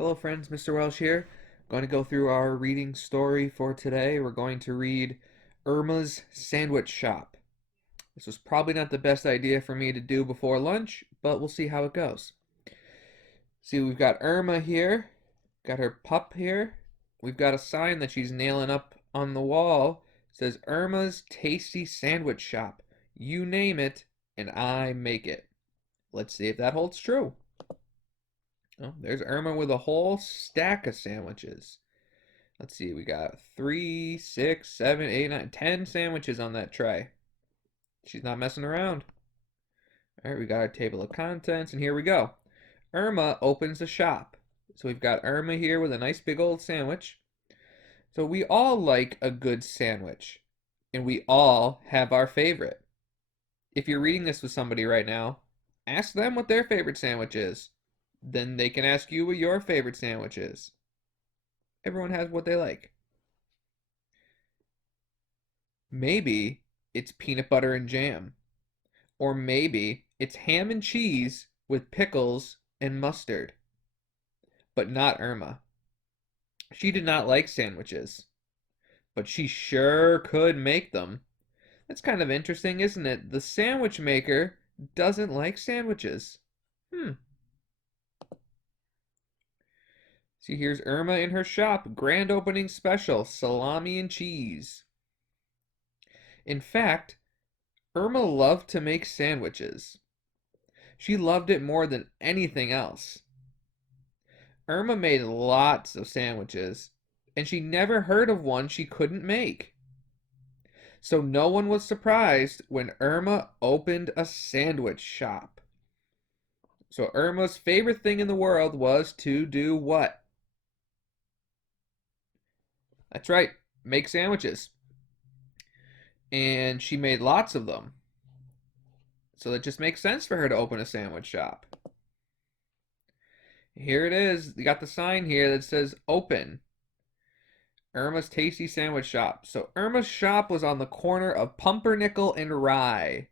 Hello friends, Mr. Welsh here. Going to go through our reading story for today. We're going to read Irma's Sandwich Shop. This was probably not the best idea for me to do before lunch, but we'll see how it goes. See, we've got Irma here, got her pup here. We've got a sign that she's nailing up on the wall. It says Irma's Tasty Sandwich Shop. You name it, and I make it. Let's see if that holds true. Oh, there's Irma with a whole stack of sandwiches. Let's see, we got 3, 6, 7, 8, 9, 10 sandwiches on that tray. She's not messing around. All right, we got our table of contents, and here we go. Irma opens the shop. So we've got Irma here with a nice big old sandwich. So we all like a good sandwich, and we all have our favorite. If you're reading this with somebody right now, ask them what their favorite sandwich is. Then they can ask you what your favorite sandwich is. Everyone has what they like. Maybe it's peanut butter and jam. Or maybe it's ham and cheese with pickles and mustard. But not Irma. She did not like sandwiches, but she sure could make them. That's kind of interesting, isn't it? The sandwich maker doesn't like sandwiches. Hmm. See, here's Irma in her shop. Grand opening special, salami and cheese. In fact, Irma loved to make sandwiches. She loved it more than anything else. Irma made lots of sandwiches, and she never heard of one she couldn't make. So no one was surprised when Irma opened a sandwich shop. So Irma's favorite thing in the world was to do what? That's right, make sandwiches. And she made lots of them. So it just makes sense for her to open a sandwich shop. Here it is. You got the sign here that says open. Irma's Tasty Sandwich Shop. So Irma's shop was on the corner of Pumpernickel and Rye.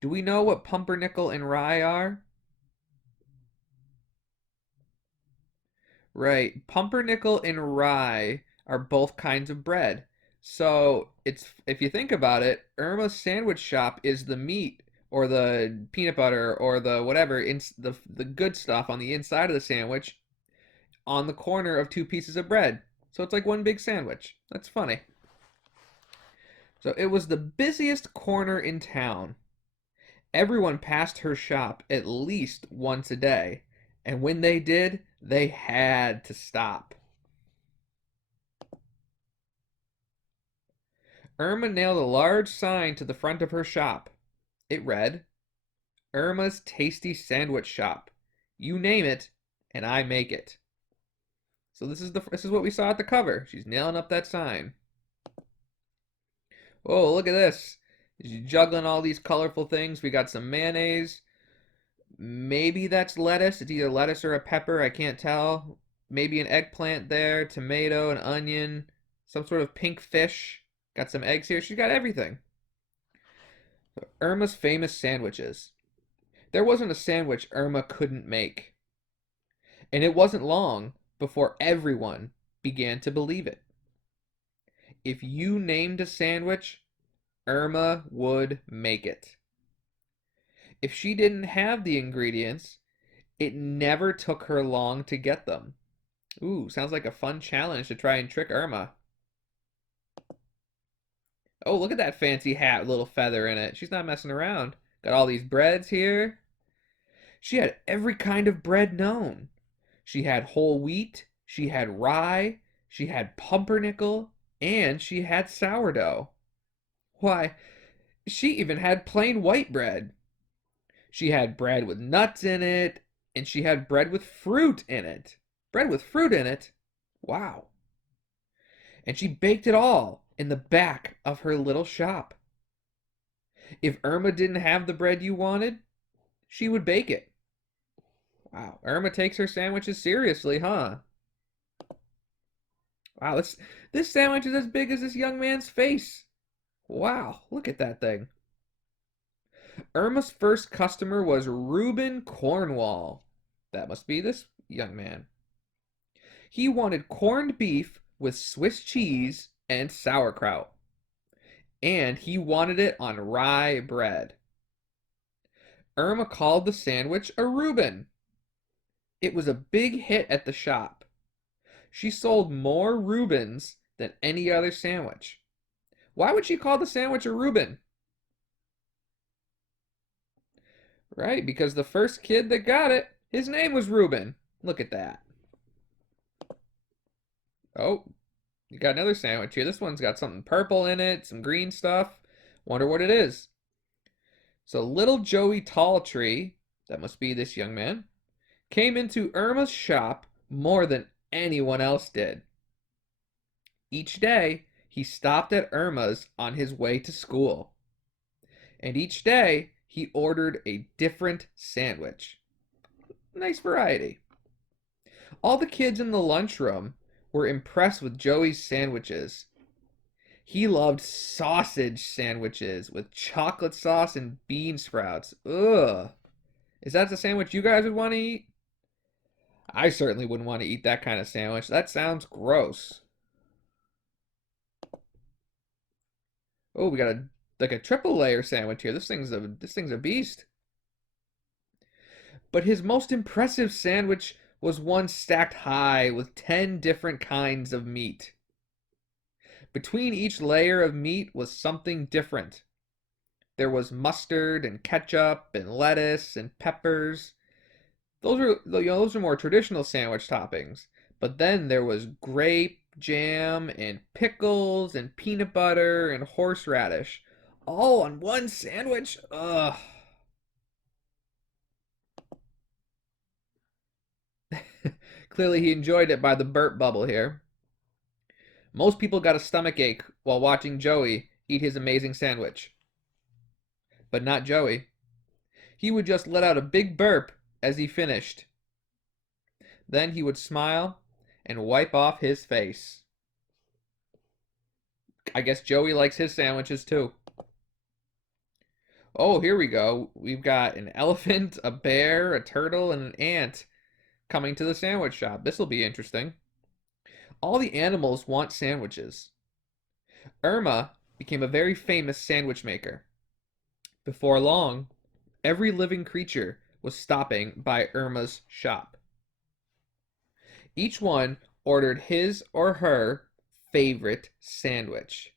Do we know what pumpernickel and rye are? Right. Pumpernickel and rye are both kinds of bread. So it's if you think about it, Irma's sandwich shop is the meat or the peanut butter or the whatever in the good stuff on the inside of the sandwich on the corner of two pieces of bread. So it's like one big sandwich. That's funny. So it was the busiest corner in town. Everyone passed her shop at least once a day, and when they did, they had to stop. Irma nailed a large sign to the front of her shop. It read, Irma's Tasty Sandwich Shop. You name it, and I make it. So this is what we saw at the cover. She's nailing up that sign. Oh, look at this. She's juggling all these colorful things. We got some mayonnaise. Maybe that's lettuce. It's either lettuce or a pepper. I can't tell. Maybe an eggplant there, tomato, an onion, some sort of pink fish. Got some eggs here. She's got everything. Irma's famous sandwiches. There wasn't a sandwich Irma couldn't make. And it wasn't long before everyone began to believe it. If you named a sandwich, Irma would make it. If she didn't have the ingredients, it never took her long to get them. Ooh, sounds like a fun challenge to try and trick Irma. Oh, look at that fancy hat with a little feather in it. She's not messing around. Got all these breads here. She had every kind of bread known. She had whole wheat, she had rye, she had pumpernickel, and she had sourdough. Why, she even had plain white bread. She had bread with nuts in it, and she had bread with fruit in it. Bread with fruit in it? Wow. And she baked it all in the back of her little shop. If Irma didn't have the bread you wanted, she would bake it. Wow, Irma takes her sandwiches seriously, huh? Wow, this sandwich is as big as this young man's face. Wow, look at that thing. Irma's first customer was Reuben Cornwall. That must be this young man. He wanted corned beef with Swiss cheese and sauerkraut, and he wanted it on rye bread. Irma called the sandwich a Reuben. It was a big hit at the shop. She sold more Reubens than any other sandwich. Why would she call the sandwich a Reuben? Right, because the first kid that got it, his name was Reuben. Look at that. Oh, you got another sandwich here. This one's got something purple in it, some green stuff. Wonder what it is. So little Joey Talltree, that must be this young man, came into Irma's shop more than anyone else did. Each day, he stopped at Irma's on his way to school. And each day, he ordered a different sandwich. Nice variety. All the kids in the lunchroom were impressed with Joey's sandwiches. He loved sausage sandwiches with chocolate sauce and bean sprouts. Ugh. Is that the sandwich you guys would want to eat? I certainly wouldn't want to eat that kind of sandwich. That sounds gross. Oh, we got a triple layer sandwich here. This thing's a beast. But his most impressive sandwich was one stacked high with 10 different kinds of meat. Between each layer of meat was something different. There was mustard and ketchup and lettuce and peppers. Those are more traditional sandwich toppings. But then there was grape, jam, and pickles and peanut butter and horseradish, all on one sandwich. Ugh. Clearly, he enjoyed it by the burp bubble here. Most people got a stomach ache while watching Joey eat his amazing sandwich. But not Joey. He would just let out a big burp as he finished. Then he would smile and wipe off his face. I guess Joey likes his sandwiches too. Oh, here we go. We've got an elephant, a bear, a turtle, and an ant coming to the sandwich shop. This will be interesting. All the animals want sandwiches. Irma became a very famous sandwich maker. Before long, every living creature was stopping by Irma's shop. Each one ordered his or her favorite sandwich.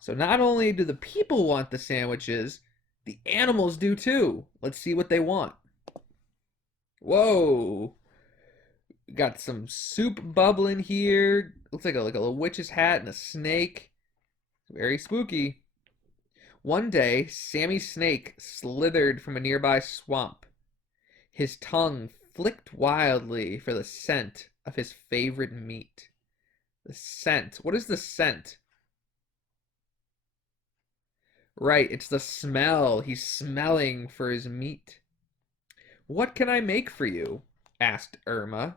So not only do the people want the sandwiches, the animals do too. Let's see what they want. Whoa! Got some soup bubbling here. Looks like a witch's hat and a snake. Very spooky. One day, Sammy Snake slithered from a nearby swamp. His tongue flicked wildly for the scent of his favorite meat. The scent. What is the scent? Right, it's the smell. He's smelling for his meat. What can I make for you? Asked Irma.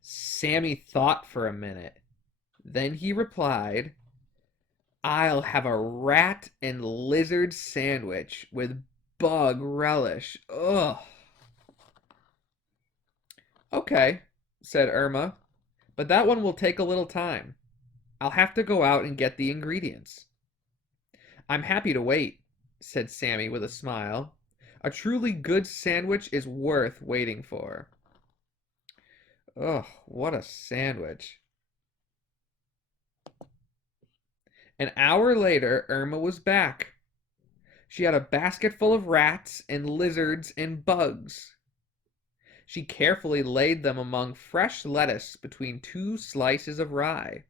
Sammy thought for a minute. Then he replied, I'll have a rat and lizard sandwich with bug relish. Ugh. Okay, said Irma, but that one will take a little time. I'll have to go out and get the ingredients. I'm happy to wait, said Sammy with a smile. A truly good sandwich is worth waiting for. Ugh, what a sandwich. An hour later, Irma was back. She had a basket full of rats and lizards and bugs. She carefully laid them among fresh lettuce between 2 slices of rye.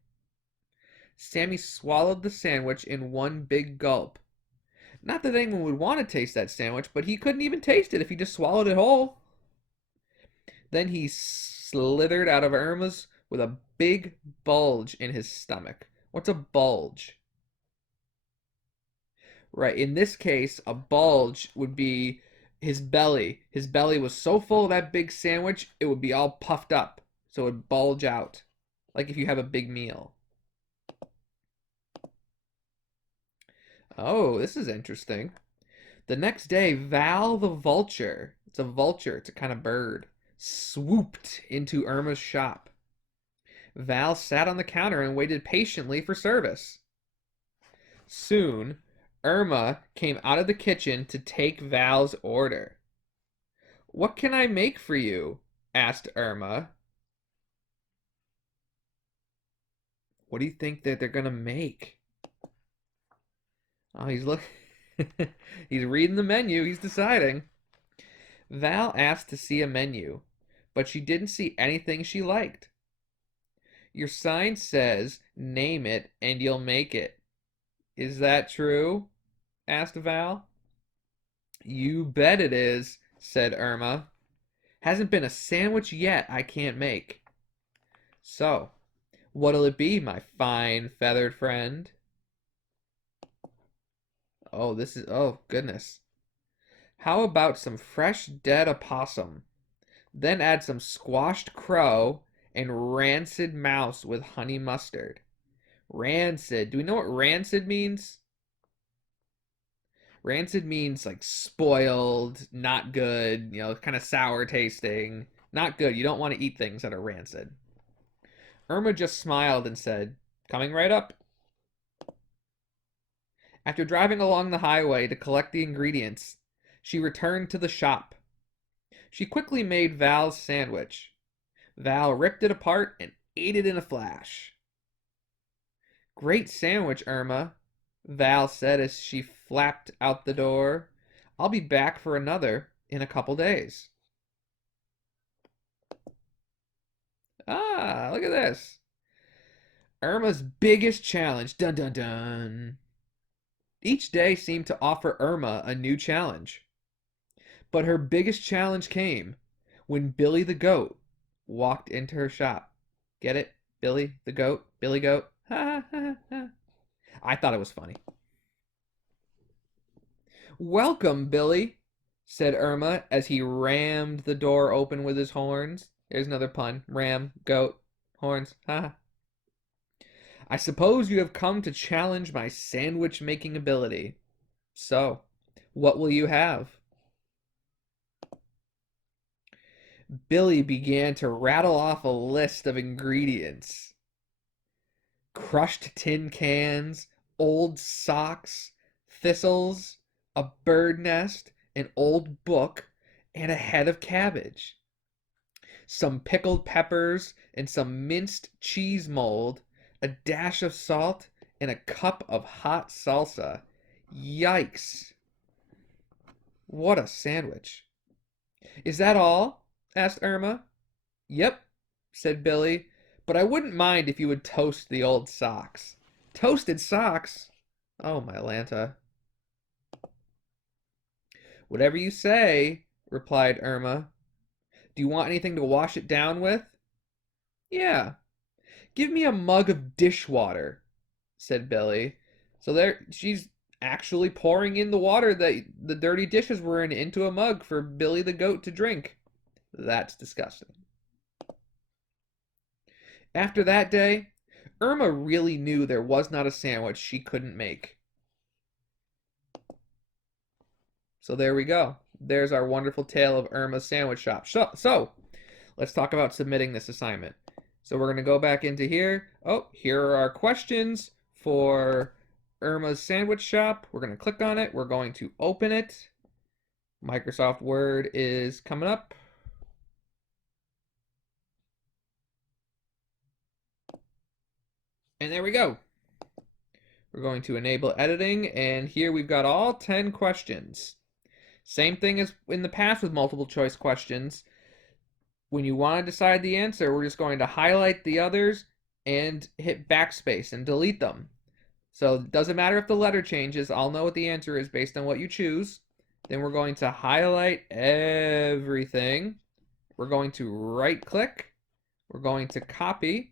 Sammy swallowed the sandwich in one big gulp. Not that anyone would want to taste that sandwich, but he couldn't even taste it if he just swallowed it whole. Then he slithered out of Irma's with a big bulge in his stomach. What's a bulge? Right, in this case, a bulge would be his belly. His belly was so full of that big sandwich, it would be all puffed up. So it would bulge out, like if you have a big meal. Oh, this is interesting. The next day, Val the vulture, It's a vulture. It's a kind of bird. Swooped into Irma's shop. Val sat on the counter and waited patiently for service. Soon, Irma came out of the kitchen to take Val's order. "What can I make for you?" asked Irma. What do you think that they're gonna make? Oh, he's reading the menu. He's deciding. Val asked to see a menu, but she didn't see anything she liked. "Your sign says, 'Name it and you'll make it.' Is that true?" asked Val. "You bet it is," said Irma. "Hasn't been a sandwich yet I can't make." "So, what'll it be, my fine feathered friend?" Oh, goodness. "How about some fresh dead opossum? Then add some squashed crow and rancid mouse with honey mustard." Rancid. Do we know what rancid means? Rancid means like spoiled, not good, kind of sour tasting. Not good. You don't want to eat things that are rancid. Irma just smiled and said, "Coming right up." After driving along the highway to collect the ingredients, she returned to the shop. She quickly made Val's sandwich. Val ripped it apart and ate it in a flash. "Great sandwich, Irma," Val said as she flapped out the door. "I'll be back for another in a couple days." Ah, look at this. Irma's biggest challenge. Dun dun dun. Each day seemed to offer Irma a new challenge. But her biggest challenge came when Billy the Goat walked into her shop. Get it? Billy the Goat? Billy Goat? Ha ha ha. I thought it was funny. "Welcome, Billy," said Irma as he rammed the door open with his horns. There's another pun. Ram, goat, horns. Ha. "I suppose you have come to challenge my sandwich making ability. So, what will you have?" Billy began to rattle off a list of ingredients: crushed tin cans, old socks, thistles, a bird nest, an old book, and a head of cabbage. Some pickled peppers and some minced cheese mold, a dash of salt, and a cup of hot salsa. Yikes. What a sandwich. "Is that all?" asked Irma. "Yep," said Billy, "but I wouldn't mind if you would toast the old socks." "Toasted socks? Oh, my Lanta." "Whatever you say," replied Irma. "Do you want anything to wash it down with?" "Yeah. Give me a mug of dishwater," said Billy. So there she's actually pouring in the water that the dirty dishes were in into a mug for Billy the Goat to drink. That's disgusting. After that day, Irma really knew there was not a sandwich she couldn't make. So there we go. There's our wonderful tale of Irma's sandwich shop. So let's talk about submitting this assignment. So we're going to go back into here. Oh, here are our questions for Irma's sandwich shop. We're going to click on it. We're going to open it. Microsoft Word is coming up. And there we go. We're going to enable editing, and here we've got all 10 questions. Same thing as in the past with multiple choice questions. When you want to decide the answer, we're just going to highlight the others and hit backspace and delete them. So it doesn't matter if the letter changes, I'll know what the answer is based on what you choose. Then we're going to highlight everything. We're going to right click. We're going to copy.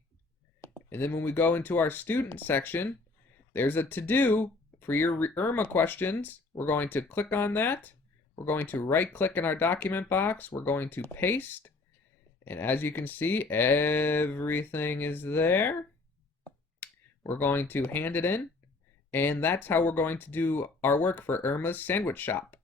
And then when we go into our student section, there's a to-do for your Irma questions. We're going to click on that. We're going to right click in our document box. We're going to paste. And as you can see, everything is there. We're going to hand it in. And that's how we're going to do our work for Irma's Sandwich Shop.